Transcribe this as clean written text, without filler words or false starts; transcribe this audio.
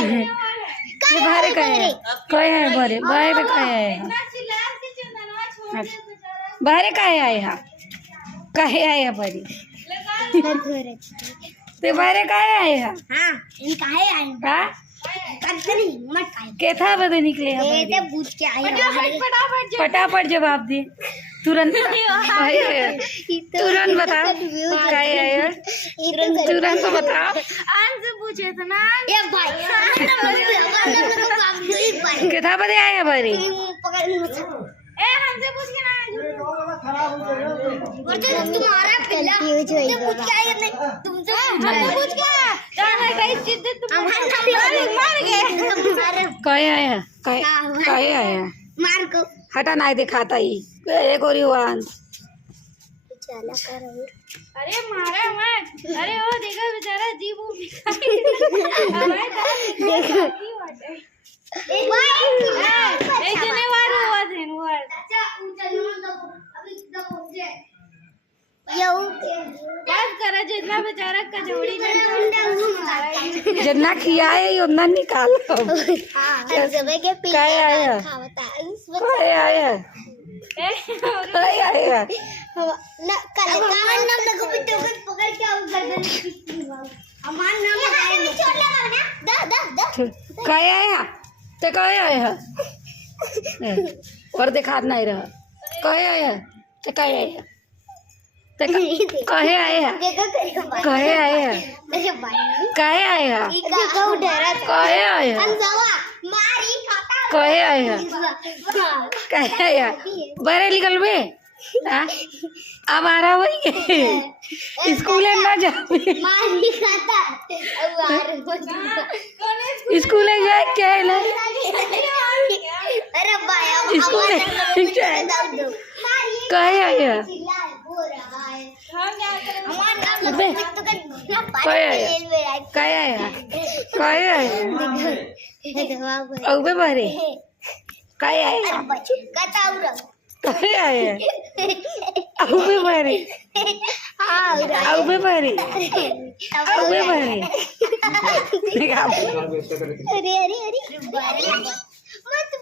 बाहर काय आहे बरे बाहेर काय आहे बाहेर काय आहे हा काय आहे बरी ते बाहेर काय आहे हा हा केथा बदे निकले फटाफट जवाब दे तुरंत तुरंत बता काय आहे तुरंत बता पूछे थे ना केथा बदे आया बरी हमसे पूछ के ना तुम्हारा पिल्ला पूछ के आए नहीं तुमसे पूछ के कहीं जिद्द तुम मार गए काय आया काय आया मार को हटा नहीं दिखाता ही एक और युवान अरे मारा मत अरे वो देखा बेचारा जीव देखो एक जने वार हुआ थे वार अच्छा अभी बात करा जितना बेचारा कचौड़ी जितना किया है उतना निकाल काय आया काय आया काय आया ना कल नाम लगो बिट्टू को पकड़ के आउट कर दे अमान नाम लगाए छोड़ लगा ना दा काय आया ते काय आया पर दिखात नहीं रहा काय आया ते काय आया ते कहे आया कहे आया कहे आया कहे आया कहे आया कहे आया बरे निकल बे अब आ रहा वही स्कूल ना जा स्कूल जाए क्या है स्कूल कहे आया काय आया काय आया अबे बरे काय आया काय आया अबे बरे अबे बरे अबे बरे अरे